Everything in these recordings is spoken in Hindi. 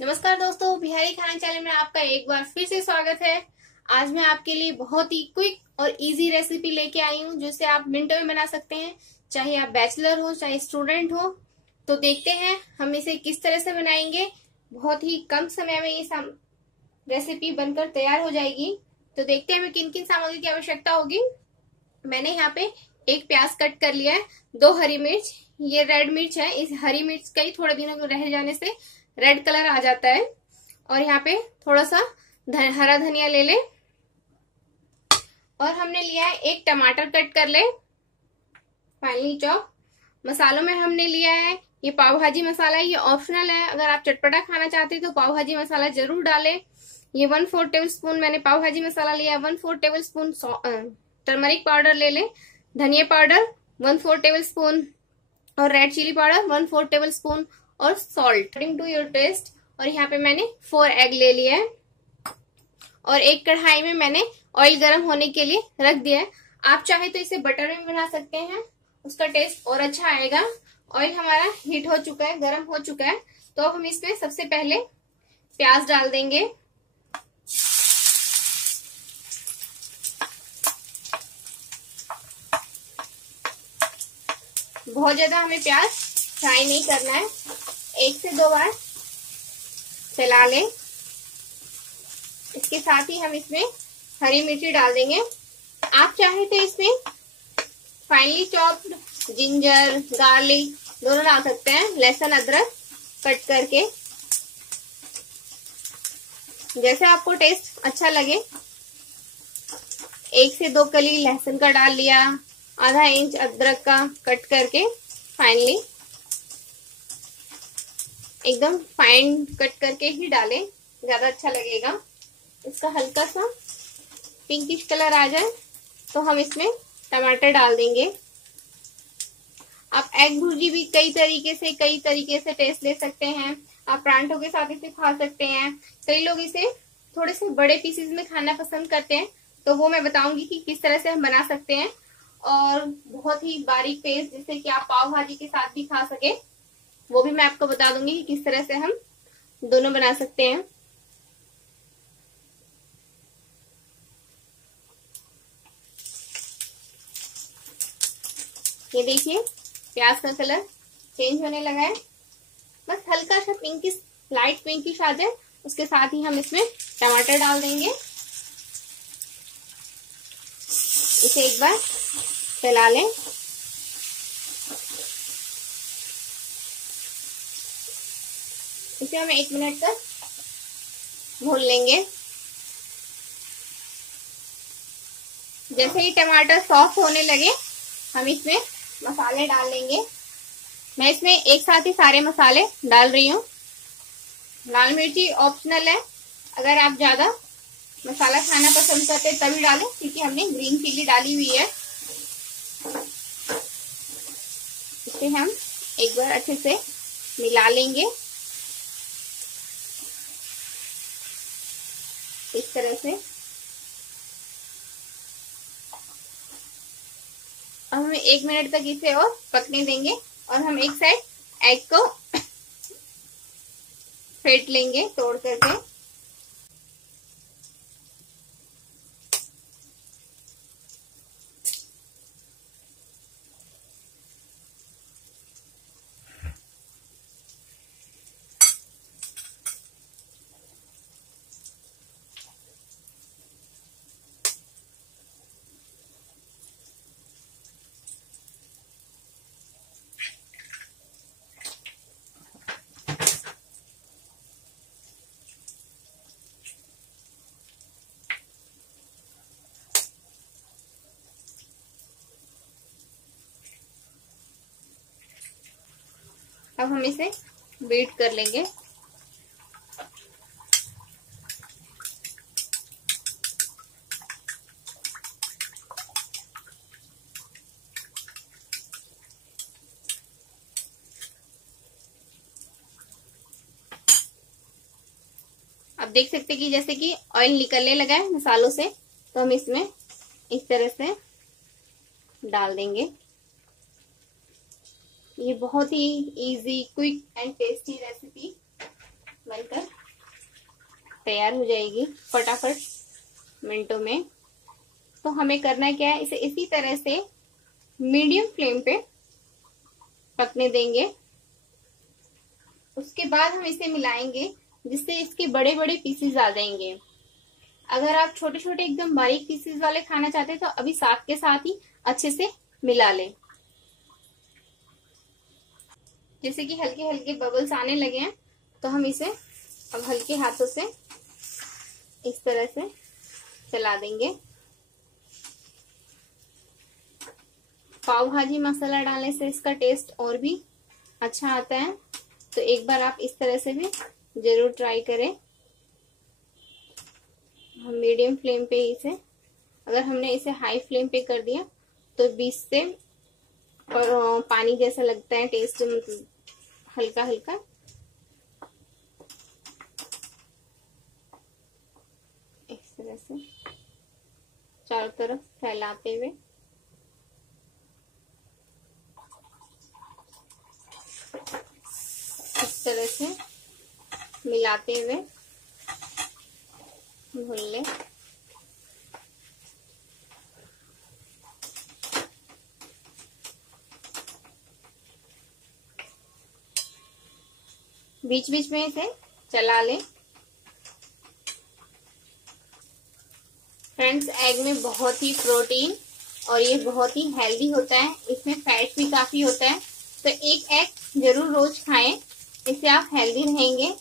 नमस्कार दोस्तों, बिहारी खाना चैनल में आपका एक बार फिर से स्वागत है। आज मैं आपके लिए बहुत ही क्विक और इजी रेसिपी लेके आई हूँ जिसे आप मिनटों में बना सकते हैं, चाहे आप बैचलर हो चाहे स्टूडेंट हो। तो देखते हैं हम इसे किस तरह से बनाएंगे। बहुत ही कम समय में ये रेसिपी बनकर तैयार हो जाएगी। तो देखते हैं हमें किन किन सामग्री की आवश्यकता होगी। मैंने यहाँ पे एक प्याज कट कर लिया है, 2 हरी मिर्च, ये रेड मिर्च है। इस हरी मिर्च का ही थोड़े दिनों को रह जाने से रेड कलर आ जाता है। और यहाँ पे थोड़ा सा हरा धनिया ले ले। और हमने लिया है एक टमाटर कट कर ले, फाइनली चॉप। मसालों में हमने लिया है ये पाव भाजी मसाला, ये ऑप्शनल है। अगर आप चटपटा खाना चाहते हैं तो पाव भाजी मसाला जरूर डालें। ये 1/4 टेबल स्पून मैंने पाव भाजी मसाला लिया। 1/4 टेबल स्पून टर्मरिक पाउडर ले लें। धनिया पाउडर 1/4 टेबल स्पून और red chilli powder 1/4 tablespoon और salt according to your taste. और यहाँ पे मैंने 4 एग ले लिया है और एक कढ़ाई में मैंने ऑयल गर्म होने के लिए रख दिया है। आप चाहे तो इसे बटर में बना सकते हैं, उसका टेस्ट और अच्छा आएगा। ऑयल हमारा हीट हो चुका है, गर्म हो चुका है। तो हम इसमें सबसे पहले प्याज डाल देंगे। बहुत ज्यादा हमें प्याज फ्राई नहीं करना है, 1 से 2 बार चला लें। इसके साथ ही हम इसमें हरी मिर्ची डाल देंगे। आप चाहे तो इसमें फाइनली चॉप्ड जिंजर गार्लिक दोनों डाल सकते हैं, लहसुन अदरक कट करके, जैसे आपको टेस्ट अच्छा लगे। 1 से 2 कली लहसुन का डाल लिया, आधा इंच अदरक का कट करके फाइनली एकदम फाइन कट करके ही डालें, ज्यादा अच्छा लगेगा। इसका हल्का सा पिंकिश कलर आ जाए तो हम इसमें टमाटर डाल देंगे। आप एग भुर्जी भी कई तरीके से टेस्ट ले सकते हैं। आप परांठों के साथ इसे खा सकते हैं। कई लोग इसे थोड़े से बड़े पीसेस में खाना पसंद करते हैं, तो वो मैं बताऊंगी कि किस तरह से हम बना सकते हैं। और बहुत ही बारीक पेस्ट जिससे कि आप पाव भाजी के साथ भी खा सके, वो भी मैं आपको बता दूंगी कि किस तरह से हम दोनों बना सकते हैं। ये देखिए प्याज का कलर चेंज होने लगा है, बस हल्का सा पिंकिश, लाइट पिंकिश आ जाए उसके साथ ही हम इसमें टमाटर डाल देंगे। इसे एक बार चला लें। इसे हम 1 मिनट तक भून लेंगे। जैसे ही टमाटर सॉफ्ट होने लगे हम इसमें मसाले डाल लेंगे। मैं इसमें एक साथ ही सारे मसाले डाल रही हूँ। लाल मिर्ची ऑप्शनल है, अगर आप ज्यादा मसाला खाना पसंद करते हैं तभी डालें, क्योंकि हमने ग्रीन चिल्ली डाली हुई है। इसे हम एक बार अच्छे से मिला लेंगे इस तरह से। अब हम 1 मिनट तक इसे और पकने देंगे और हम एक साइड एग को फेंट लेंगे तोड़ करके। अब हम इसे बीट कर लेंगे। अब देख सकते हैं कि जैसे कि ऑयल निकलने लगा है मसालों से, तो हम इसमें इस तरह से डाल देंगे। ये बहुत ही easy, quick and tasty recipe बनकर तैयार हो जाएगी फटाफट मिनटों में। तो हमें करना क्या है, इसे इसी तरह से मीडियम फ्लेम पे पकने देंगे। उसके बाद हम इसे मिलाएंगे, जिससे इसके बड़े बड़े पीसेस आ जाएंगे। अगर आप छोटे छोटे एकदम बारीक पीसेस वाले खाना चाहते हैं तो अभी साथ के साथ ही अच्छे से मिला लें। जैसे कि हल्के हल्के बबल्स आने लगे हैं, तो हम इसे अब हल्के हाथों से इस तरह से चला देंगे। पाव भाजी मसाला डालने से इसका टेस्ट और भी अच्छा आता है, तो एक बार आप इस तरह से भी जरूर ट्राई करें। हम मीडियम फ्लेम पे इसे, अगर हमने इसे हाई फ्लेम पे कर दिया तो बीच से पानी जैसा लगता है टेस्ट, मतलब हल्का हल्का। इस तरह से चारों तरफ फैलाते हुए इस तरह से मिलाते हुए भून लें। बीच बीच में इसे चला लें। फ्रेंड्स, एग में बहुत ही प्रोटीन और ये बहुत ही हेल्दी होता है, इसमें फैट भी काफी होता है, तो एक एग जरूर रोज खाएं, इससे आप हेल्दी रहेंगे।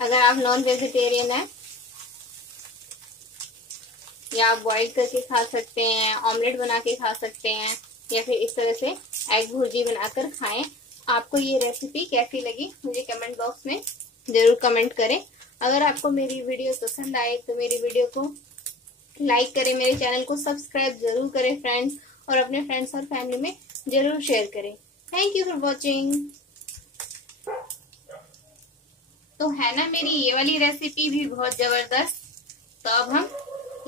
अगर आप नॉन वेजिटेरियन हैं, या आप बॉइल करके खा सकते हैं, ऑमलेट बना के खा सकते हैं, या फिर इस तरह से एग भुर्जी बनाकर खाएं। आपको ये रेसिपी कैसी लगी मुझे कमेंट बॉक्स में जरूर कमेंट करें। अगर आपको मेरी वीडियो पसंद आए तो मेरी वीडियो को लाइक करें, मेरे चैनल को सब्सक्राइब जरूर करें फ्रेंड्स, और अपने फ्रेंड्स और फैमिली में जरूर शेयर करें। Thank you for watching. तो है ना मेरी ये वाली रेसिपी भी बहुत जबरदस्त। तो अब हम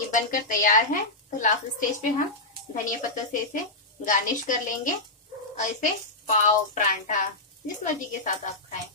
ये बनकर तैयार है, तो लास्ट स्टेज पे हम धनिया पत्ता से इसे गार्निश कर लेंगे और इसे पाव, परांठा जिस मर्जी के साथ आप खाएं।